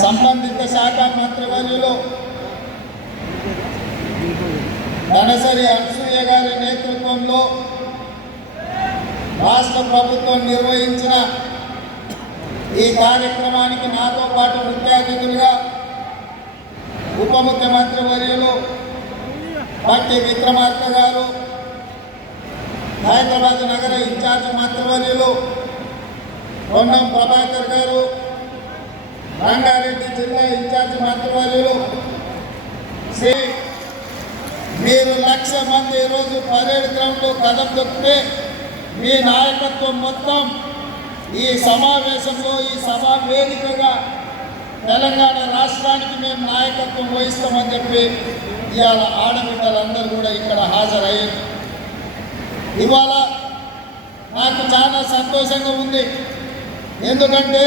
సంబంధిత శాఖ మంత్రివర్యులు ధనసరి అనసూయ గారి నేతృత్వంలో రాష్ట్ర ప్రభుత్వం నిర్వహించిన ఈ కార్యక్రమానికి నాతో పాటు ముఖ్య అతిథులుగా ఉప ముఖ్యమంత్రి వర్యులు పట్టి విక్రమార్క గారు హైదరాబాద్ నగర ఇన్ఛార్జ్ మంత్రివర్యులు పొన్నం ప్రభాకర్ గారు రంగారెడ్డి జిల్లా ఇన్ఛార్జ్ మంత్రివర్యులు. శ్రీ మీరు లక్ష మంది ఈరోజు పరేడ్ గ్రౌండ్లో కదం దొక్కితే మీ నాయకత్వం మొత్తం ఈ సమావేశంలో ఈ సభా వేదికగా తెలంగాణ రాష్ట్రానికి మేము నాయకత్వం వహిస్తామని చెప్పి ఇవాళ ఆడబిడ్డలందరూ కూడా ఇక్కడ హాజరయ్యారు. ఇవాళ నాకు చాలా సంతోషంగా ఉంది. ఎందుకంటే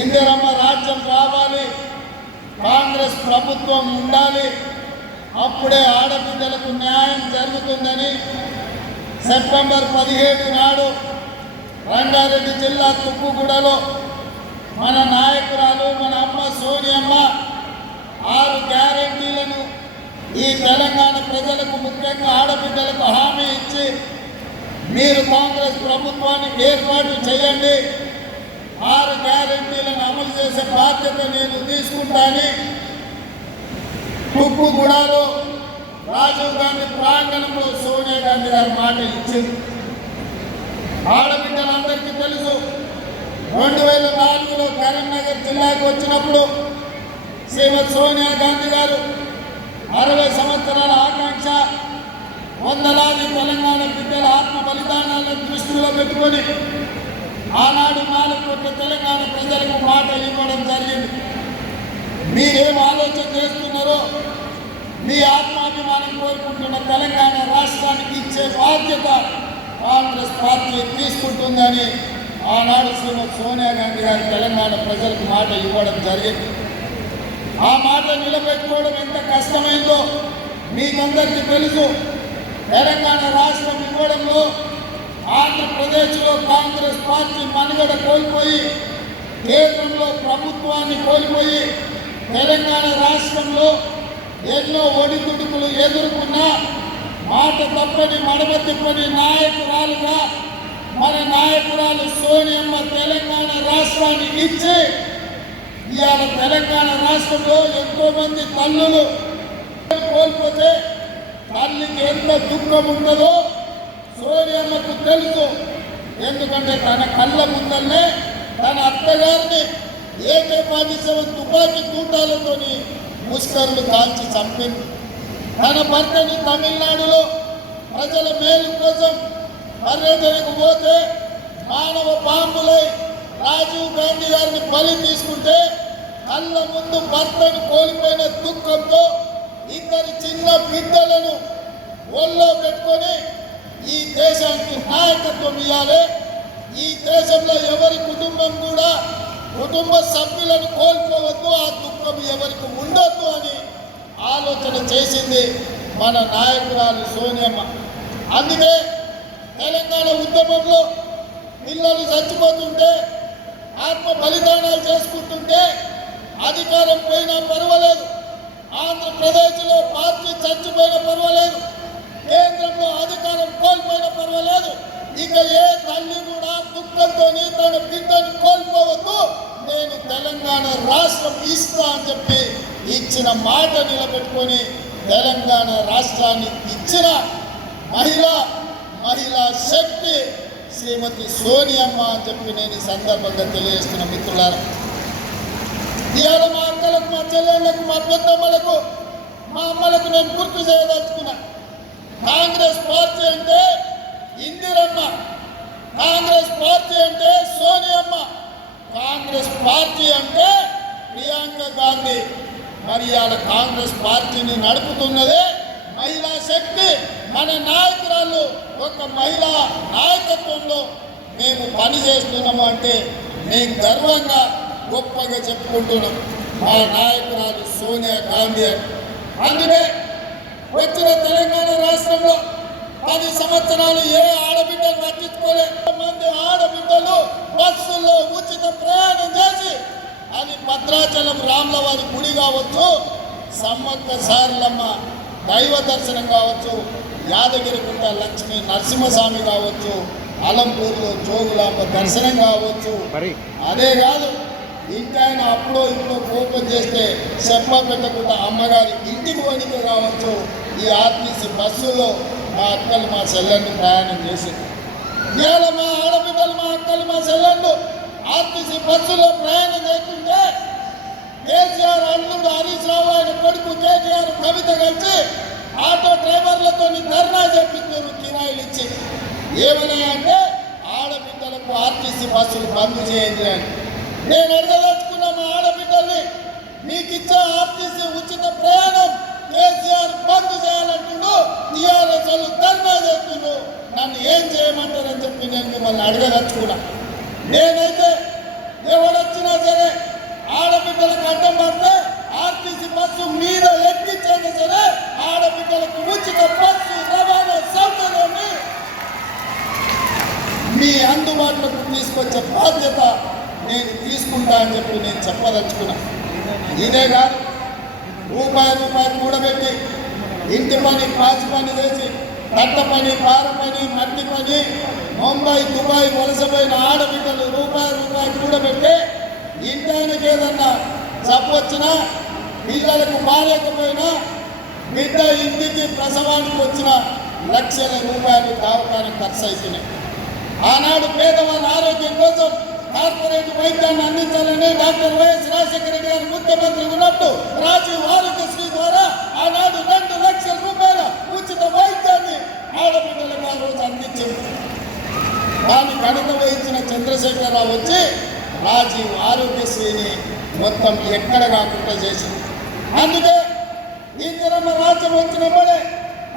ఇందిరమ్మ రాజ్యం రావాలి. కాంగ్రెస్ ప్రభుత్వం ఉండాలి. అప్పుడే ఆడబిడ్డలకు న్యాయం జరుగుతుందని సెప్టెంబర్ పదిహేడు నాడు రంగారెడ్డి జిల్లా తుక్కుగూడలో మన నాయకురాలు మన అమ్మ సోనియమ్మ ఆరు గ్యారెంటీలను ఈ తెలంగాణ ప్రజలకు ముఖ్యంగా ఆడబిడ్డలకు హామీ ఇచ్చి మీరు కాంగ్రెస్ ప్రభుత్వాన్ని ఏర్పాటు చేయండి. ఆరు గ్యారెంటీలను అమలు చేసే బాధ్యత నేను తీసుకుంటాను. తుక్కుగూడలో రాజీవ్ గాంధీ ప్రాంగణంలో సోనియా గాంధీ గారు మాట ఇచ్చింది. ఆడబిడ్డలందరికీ తెలుసు రెండు వేల నాలుగులో కరీంనగర్ జిల్లాకు వచ్చినప్పుడు శ్రీమతి సోనియా గాంధీ గారు అరవై సంవత్సరాల ఆకాంక్ష వందలాది తెలంగాణ బిడ్డల ఆత్మ బలిదానాలను దృష్టిలో పెట్టుకొని ఆనాడు నాలుగు కోట్ల తెలంగాణ ప్రజలకు మాట ఇవ్వడం జరిగింది. మీరేం ఆలోచన చేస్తున్నారో మీ ఆత్మాభిమానం కోరుకుంటున్న తెలంగాణ రాష్ట్రానికి ఇచ్చే బాధ్యత కాంగ్రెస్ పార్టీ తీసుకుంటుందని ఆనాడు శ్రీమతి సోనియా గాంధీ గారు తెలంగాణ ప్రజలకు మాట ఇవ్వడం జరిగింది. ఆ మాట నిలబెట్టుకోవడం ఎంత కష్టమైందో మీకందరికీ తెలుసు. తెలంగాణ రాష్ట్రం ఇవ్వడంలో ఆంధ్రప్రదేశ్లో కాంగ్రెస్ పార్టీ మనుగడ కోల్పోయి కేంద్రంలో ప్రభుత్వాన్ని కోల్పోయి తెలంగాణ రాష్ట్రంలో ఎన్నో ఒడిదుడుకులు ఎదుర్కొన్నా మాట తప్పని మడమ తిప్పని నాయకురాలుగా మన నాయకురాలు సోనియమ్మ తెలంగాణ రాష్ట్రాన్ని ఇచ్చి ఇవాళ తెలంగాణ రాష్ట్రంలో ఎంతో మంది తల్లులు కోల్పోతే తల్లికి ఎంత దుఃఖం ఉంటుందో సోనియమ్మకు తెలుసు. ఎందుకంటే తన కళ్ళ ముందల్లే తన అత్తగారిని ఏకే పాటిసేవన్ తుపాకీ తూటాలతోని ముష్కర్లు కాల్చి చంపింది. తన భర్తని తమిళనాడులో ప్రజల మేలు కోసం పర్యటనకు పోతే మానవ పాంపులై రాజీవ్ గాంధీ గారిని బలి తీసుకుంటే కళ్ళ ముందు భర్తను కోల్పోయిన దుఃఖంతో ఇద్దరు చిన్న బిడ్డలను ఒళ్ళో పెట్టుకొని ఈ దేశానికి నాయకత్వం ఇవ్వాలి. ఈ దేశంలో ఎవరి కుటుంబం కూడా కుటుంబ సభ్యులను కోల్పోవద్దు ఆ దుఃఖం ఎవరికి ఉండొద్దు అని ఆలోచన చేసింది మన నాయకురాలు సోనియమ్మ. అందుకే తెలంగాణ ఉద్యమంలో పిల్లలు చచ్చిపోతుంటే ఆత్మ బలిదానాలు చేసుకుంటుంటే అధికారం పోయినా పర్వాలేదు. ఆంధ్రప్రదేశ్లో పార్టీ చచ్చిపోయినా పర్వాలేదు. కేంద్రంలో అధికారం కోల్పోయిన పర్వాలేదు. ఇక ఏ తల్లి కూడా దుఃఖంతో తన బిడ్డను కోల్పోవద్దు. నేను తెలంగాణ రాష్ట్రం ఇస్తా అని చెప్పి ఇచ్చిన మాట నిలబెట్టుకొని తెలంగాణ రాష్ట్రాన్ని ఇచ్చిన మహిళ మహిళా శక్తి శ్రీమతి సోనియమ్మ అని చెప్పి నేను ఈ సందర్భంగా తెలియజేస్తున్న మిత్రులారా. ఇవాళ మా అక్కలకు మా చెల్లెళ్ళకు మా పెద్దమ్మలకు మా అమ్మలకు నేను గుర్తు చేయదలుచుకున్నాను కాంగ్రెస్ పార్టీ అంటే ఇందిరమ్మ. కాంగ్రెస్ పార్టీ అంటే సోనియమ్మ. కాంగ్రెస్ పార్టీ అంటే ప్రియాంక గాంధీ. మరి ఇవాళ కాంగ్రెస్ పార్టీని నడుపుతున్నదే మహిళా శక్తి. మన నాయకురాలు ఒక మహిళా నాయకత్వంలో మేము పని చేస్తున్నాము అంటే మేము గర్వంగా గొప్పగా చెప్పుకుంటున్నాం. మా నాయకురాలు సోనియా గాంధీ అని. అందుకే వచ్చిన తెలంగాణ రాష్ట్రంలో పది సంవత్సరాలు ఏ ఆడబిడ్డలు పట్టించుకోలే. మంది ఆడబిడ్డలు బస్సుల్లో ఉచిత ప్రయాణం చేసి అది భద్రాచలం రాముల వారి గుడి కావచ్చు సమ్మక్క సారలమ్మ దైవ దర్శనం కావచ్చు యాదగిరిగుట్ట లక్ష్మీ నరసింహస్వామి కావచ్చు అలంపూర్లో జోగులాంబ దర్శనం కావచ్చు. అదే కాదు ఇంటాయన అప్పుడో ఇప్పుడు కోపం చేస్తే చెప్ప పెట్టకుండా అమ్మగారి ఇంటికి వణికి కావచ్చు. ఈ ఆర్టీసీ బస్సులో మా అక్కలు మా చెల్లెళ్ళు ప్రయాణం చేసింది ఇవాళ మా ఆడబిడ్డలు మా అక్కలు మా చెల్లెళ్ళు ఆర్టీసీ బస్సులో ప్రయాణం చేస్తుంటే కేసీఆర్ అల్లుడు హరీష్ రావు ఆయన కొడుకు కేటీఆర్ కవిత కలిసి ఆటో డ్రైవర్లతో ధర్నా చేపించారు కిరాయిలు ఇచ్చి ఏమని అంటే ఆడబిడ్డలకు ఆర్టీసీ బస్సులు బంద్ చేయండి అని. నేను అడగదలుచుకున్న మా ఆడబిడ్డల్ని మీకు ఇచ్చే ఆర్టీసీ ఉచిత ప్రయాణం కేసీఆర్ బంద్ టీఆర్ఎస్ వాళ్ళు ధర్నా చేస్తున్నారు. నన్ను ఏం చేయమంటారని చెప్పి నేను మిమ్మల్ని అడగదలుచుకున్నా. నేనైతే ఎవడొచ్చినా సరే ఆడబిడ్డలకు అడ్డం పడితే ఆర్టీసీ బస్సు మీద ఎక్కించైనా సరే ఆడబిడ్డలకు ఉచిత బస్సు రవాణా సౌకర్యాన్ని మీ అందుబాటులోకి తీసుకొచ్చే బాధ్యత నేను తీసుకుంటా అని చెప్పి నేను చెప్పదలుచుకున్నా. ఇదే కాదు రూపాయి రూపాయి కూడబెట్టి ఇంటి పని పాచి పని చేసి కట్ట పని పార పని మట్టి పని ముంబై దుబాయ్ వలసపోయిన ఆడబిడ్డలు రూపాయి రూపాయి కూడబెట్టి ఇంటానికి ఏదన్నా చెప్పొచ్చినా పిల్లలకు బాలేకపోయినా బిడ్డ ఇంటికి ప్రసవానికి వచ్చిన లక్షల రూపాయలు దావకానికి ఖర్చు అవుతున్నాయి ఆనాడు పేదవాళ్ళ ఆరోగ్యం కోసం కార్పొరేట్ వైద్యాన్ని అందించాలని డాక్టర్ వైఎస్ రాజశేఖర రెడ్డి గారు ముఖ్యమంత్రి ఉన్నప్పుడు రాజీవ్ ఆరోగ్యశ్రీ ద్వారా ఆనాడు రెండు ఆడపిల్లలకు ఆ రోజు అందించింది దాన్ని ఘనత వహించిన చంద్రశేఖరరావు వచ్చి రాజీవ్ ఆరోగ్యశ్రీని మొత్తం ఎక్కడ కాకుండా చేసింది. అందుకే ఇందిరమ్మ రాజ్యం వచ్చినప్పుడే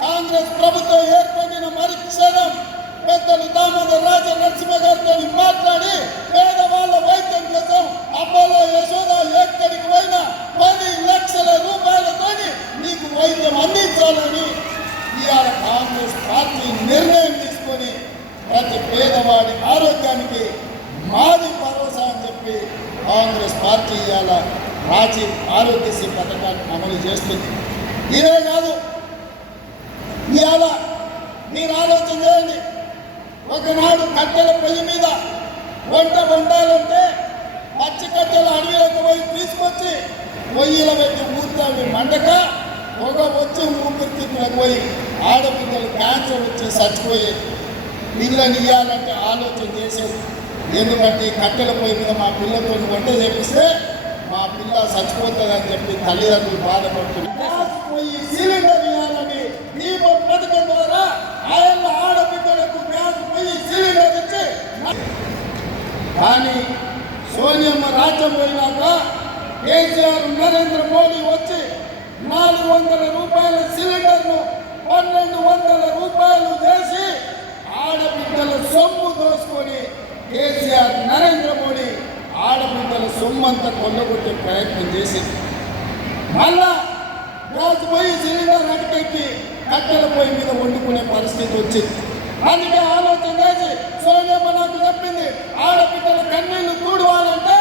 కాంగ్రెస్ ప్రభుత్వం ఏర్పడిన మరుక్షణం పెద్దలు దామోదర్ రాజ నరసింహ గారితో మాట్లాడి పేదవాళ్ళ వైద్యం కోసం అపోలో యశోద ఎక్కడికి పోయినా పది లక్షల రూపాయలతో నీకు వైద్యం అందించాలని ఇవాళ కాంగ్రెస్ పార్టీ నిర్ణయం తీసుకొని ప్రతి పేదవాడి ఆరోగ్యానికి మాది భరోసా అని చెప్పి కాంగ్రెస్ పార్టీ ఇవాళ రాజీవ్ ఆరోగ్యశ్రీ పథకాన్ని అమలు చేస్తుంది. ఇదే కాదు ఇవాళ మీరు ఆలోచన చేయండి. ఒకనాడు కట్టెల పొయ్యి మీద వంట వండాలంటే పచ్చి కట్టెల అడవిలోకి పోయి తీసుకొచ్చి పొయ్యిలో పెట్టి ఊరుతావి మండక పొగ వచ్చి ఊపిరితిత్తులకు పోయి ఆడపిల్లలు క్యాన్సర్ వచ్చి చచ్చిపోయేది పిల్లని ఇవ్వాలంటే ఆలోచన చేసేది. ఎందుకంటే ఈ కట్టెల పొయ్యి మీద మా పిల్లతో వంట చేపిస్తే మా పిల్ల చచ్చిపోతుందని చెప్పి తల్లిదండ్రులు బాధపడుతున్నారు. గ్యాస్ పొయ్యి సిలిండర్ ఇవ్వాలని దీపం పథకం ద్వారా ఆయన ఆడబిడ్డలకు గ్యాస్ పోయి సిలిండర్ ఇచ్చి కానీ సోనియమ్మ రాజ్యం పోయినాక కేసీఆర్ నరేంద్ర మోడీ వచ్చి నాలుగు వందల రూపాయల సిలిండర్ను పన్నెండు వందల రూపాయలు చేసి ఆడబిడ్డల సొమ్ము దోసుకొని కేసీఆర్ సొమ్మంతా కొల్లగొట్టే ప్రయత్నం చేసింది మళ్ళా గ్యాస్ పోయి సిలిండర్ అటుకెక్కి కట్టెల పొయ్యి మీద వండుకునే పరిస్థితి వచ్చింది. అందుకే ఆలోచన చేసి సోనియమ్మ నాకు చెప్పింది ఆడపిల్లల కన్నీళ్ళు కూడవాలంటే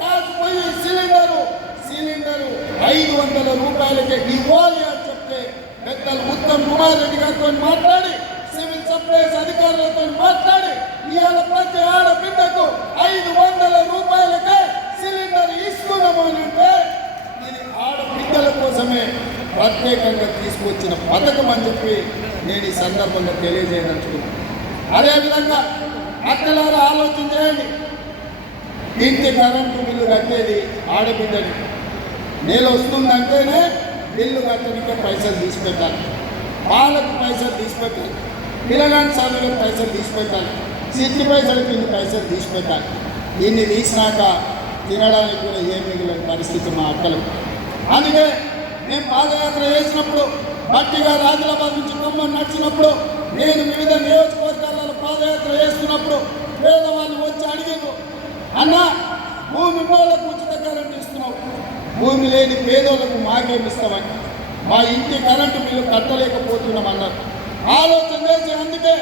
రాజు పోయి సిలిండరు సిలిండరు ఐదు వందల రూపాయలకే ఇవ్వాలి అని చెప్తే పెద్దలు ఉత్తమ్ కుమార్ రెడ్డి గారితో మాట్లాడి సివిల్ సప్లైస్ అధికారులతో మాట్లాడి ఇవాళ ప్రతి ఆడబిడ్డకు ఐదు వందల రూపాయలకే సిలిండర్ ఇస్తున్నాము అని అంటే ఇది ఆడబిడ్డల కోసమే ప్రత్యేకంగా తీసుకొచ్చిన పథకం అని చెప్పి నేను ఈ సందర్భంగా తెలియజేయదలుచుకున్నాను. అదేవిధంగా అక్కలారా ఆలోచన చేయండి. ఇంటి కరెంటు బిల్లు కట్టేది ఆడబిడ్డని. నేను వస్తుందంటేనే బిల్లు కట్టడానికే పైసలు తీసుకెట్టాలి వాళ్ళకు పైసలు తీసుకెట్టాలి పిల్లగాని చదువులకు పైసలు తీసుకెట్టాలి పెట్టాలి సిట్టి పైసలకి ఇన్ని పైసలు తీసుకెట్టాలి దీన్ని ఇన్ని తీసినాక తినడానికి కూడా ఏం మిగిలిన పరిస్థితి మా అక్కలు అందుకే నేను పాదయాత్ర చేసినప్పుడు మట్టిగా రాజులాబాద్ నుంచి కుమ్మం నడిచినప్పుడు నేను వివిధ నియోజకవర్గాలలో పాదయాత్ర చేస్తున్నప్పుడు పేదవాళ్ళు వచ్చి అడిగాను అన్న భూమి వాళ్ళకు ఉచిత కరెంట్ ఇస్తున్నావు. భూమి లేని పేదోళ్ళకు మాకేమి ఇస్తామని మా ఇంటి కరెంటు బిల్లు కట్టలేకపోతున్నాం అన్నారు ఆలోచన చేసి అందుకే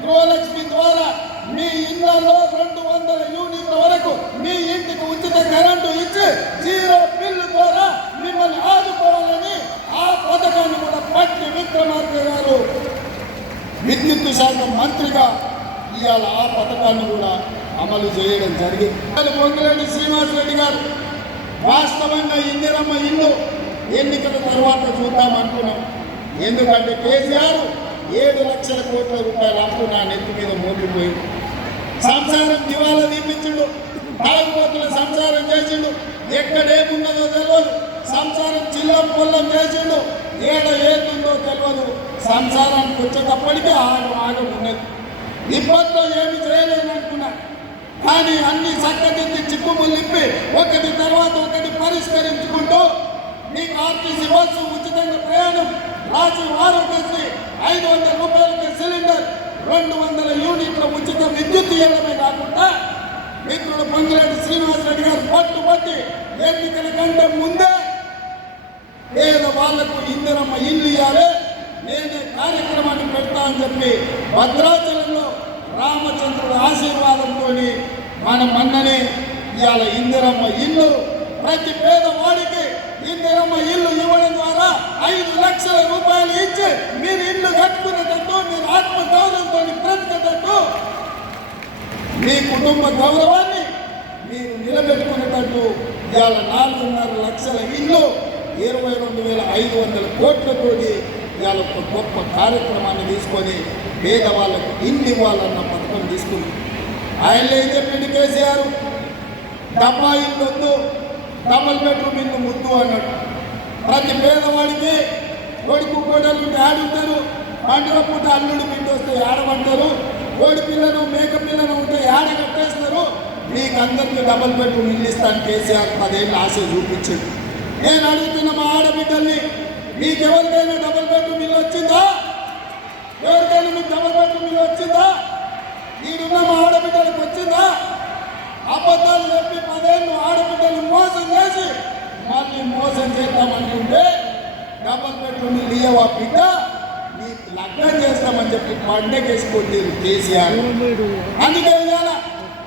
గృహలక్ష్మి ద్వారా మీ ఇళ్ళలో రెండు వందల యూనిట్ల వరకు మీ ఇంటికి ఉచిత కరెంటు ఇచ్చి జీరో బిల్లు ద్వారా మిమ్మల్ని ఆదుకోవాలని ఆ పథకాన్ని కూడా పట్టి విక్రమార్క గారు విద్యుత్ శాఖ మంత్రిగా ఇవాళ ఆ పథకాన్ని కూడా అమలు చేయడం జరిగింది. పొంగిరెడ్డి శ్రీనివాసరెడ్డి గారు వాస్తవంగా ఇందిరమ్మ ఇల్లు ఎన్నికల తర్వాత చూద్దాం అనుకున్నాం. ఎందుకంటే కేసీఆర్ ఏడు లక్షల కోట్ల రూపాయలు అప్పు నా నెత్తి మీద మోగిపోయింది సంసారం దివాలా తీపించిండు. తాగుబోతుల సంసారం చేసిండు. ఎక్కడేమున్నదో తెలియదు సంసారం చిల్లం పొల్లం చేసిండు. ఏడ ఏదుందో తెలియదు సంసారానికి వచ్చేటప్పటికీ ఆగం ఆగం ఉన్నది. ఇప్పట్లో ఏమి చేయలేను అనుకున్నా కానీ అన్ని చక్కదిద్ది చిక్కుములిప్పి ఒకటి తర్వాత ఒకటి పరిష్కరించుకుంటూ మీకు ఆర్టీసీ బస్సు ఉచితంగా ప్రయాణం. రాజు ఆరోగ్యశ్రీ ఐదు వందల రూపాయలకి సిలిండర్ రెండు వందల యూనిట్ల ఉచిత విద్యుత్ ఇవ్వడమే కాకుండా మిత్రుడు పొంగిరెడ్డి శ్రీనివాసరెడ్డి గారు పట్టుబట్టి ఎన్నికల కంటే ముందే పేద వాళ్ళకు ఇందిరమ్మ ఇల్లు ఇవ్వాలి. నేనే కార్యక్రమాన్ని పెడతా అని చెప్పి భద్రాచలంలో రామచంద్రుడు ఆశీర్వాదంతో మన మన్ననే ఇవాళ ఇందిరమ్మ ఇల్లు. ప్రతి పేదవాడికి ఇందిరమ్మ ఇల్లు ఇవ్వడం ద్వారా ఐదు లక్షల రూపాయలు ఇచ్చి మీరు ఇల్లు కట్టుకునేటట్టు మీరు ఆత్మ గౌరవంతో బ్రతికేటట్టు మీ కుటుంబ గౌరవాన్ని మీరు నిలబెట్టుకునేటట్టు ఇవాళ నాలుగున్నర లక్షల ఇల్లు ఇరవై రెండు వేల ఐదు వందల కోట్లతోటి ఇవాళ ఒక గొప్ప కార్యక్రమాన్ని తీసుకొని పేదవాళ్ళకు ఇల్లు ఇవ్వాలన్న పథకం తీసుకుంది. ఆయన ఏం చెప్పింది కేసీఆర్? డబ్బా ఇల్లు వద్దు డబల్ బెడ్రూమ్ ఇల్లు ముద్దు అన్నాడు. ప్రతి పేదవాడికి కొడుకు కోడలు ఉంటే ఆడుంటారు పండుగ పూట అల్లుడు బిడ్డ వస్తే ఆడమంటారు కోడి పిల్లను మేక పిల్లను ఉంటే ఆడ కట్టేస్తారు. మీకు అందరికీ డబల్ బెడ్రూమ్ ఇల్లు ఇస్తాను కేసీఆర్ పదేళ్ళు ఆశ చూపించాడు. నేను అడుగుతున్న మా ఆడబిడ్డల్ని మీకెవరికైనా డబుల్ డబల్ బెడ్రూమ్ ఇల్లు వచ్చిందా? ఎవరికైనా మీకు డబల్ బెడ్రూమ్ ఇల్లు వచ్చిందా? ఈడున్న మా ఆడబిడ్డలకు వచ్చిందా? అబద్ధాలు చెప్పి పదేళ్ళు ఆడబిడ్డలు మోసం చేసి మళ్ళీ మోసం చేద్దామనుకుంటే డబల్ బెడ్రూమ్ లీయవా బిడ్డ? నీ లగ్నం చేస్తామని చెప్పి పండగేసుకోండి కేసీఆర్. అందుకే ఇవాళ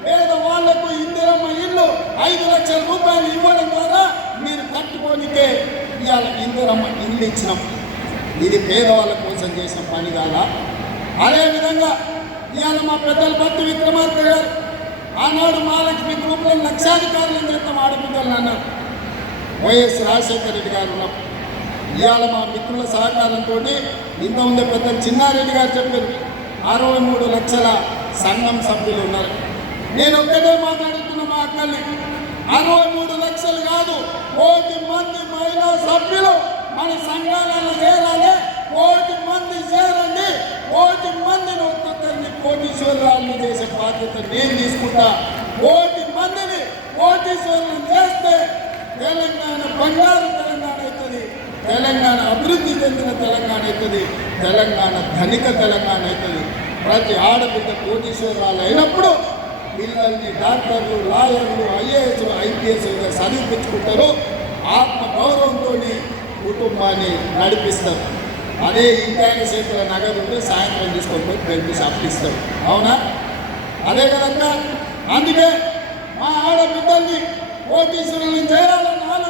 పేద వాళ్ళకు ఇందిరమ్మ ఇల్లు ఐదు లక్షల రూపాయలు ఇవ్వడం ద్వారా ఇవాళ ఇల్లు రమ్మ ఇల్లు ఇచ్చినాం. ఇది పేదవాళ్ళ కోసం చేసిన పని కాదా? అదేవిధంగా ఇవాళ మా పెద్దలు భక్తి విక్రమార్క గారు ఆనాడు మహాలక్ష్మి గ్రూప్లో లక్షాధికారులను చేస్తాం ఆడపిల్లలు అన్నారు. వైఎస్ రాజశేఖర రెడ్డి గారు ఉన్నప్పుడు ఇవాళ మా మిత్రుల సహకారంతో ఇంతకుముందే పెద్ద చిన్నారెడ్డి గారు చెప్పారు అరవై మూడు లక్షల సంఘం సభ్యులు ఉన్నారు. నేను ఒక్కటే మాట్లాడుతున్న మా అక్కల్ని అరవై మూడు లక్షలు కాదు కోటి మంది మహిళా సభ్యులు మన సంఘాలలో చేరాలి. కోటి మంది చేరండి. కోటి మందిని ఒక్కొక్కరిని కోటీశ్వరాలను చేసే బాధ్యత నేను తీసుకుంటా. కోటి మందిని కోటీశ్వరులను చేస్తే తెలంగాణ బంగారు తెలంగాణ అవుతుంది. తెలంగాణ అభివృద్ధి చెందిన తెలంగాణ అవుతుంది. తెలంగాణ ధనిక తెలంగాణ అవుతుంది. ప్రతి ఆడబిడ్డ కోటీశ్వరాలు అయినప్పుడు పిల్లల్ని డాక్టర్లు లాయర్లు ఐఏఎస్లు ఐపీఎస్లుగా చదివిపించుకుంటారు ఆత్మ గౌరవంతో కుటుంబాన్ని నడిపిస్తారు. అదే ఇంటాయన చేతుల నగదు ఉంటే సాయంత్రం తీసుకొని పోయి బెల్ట్ షాప్కి అవునా? అదే కదక్క అందుకే మా ఆడబిడ్డల్ని కోటీశ్వరులను చేయాలని ఆలోచన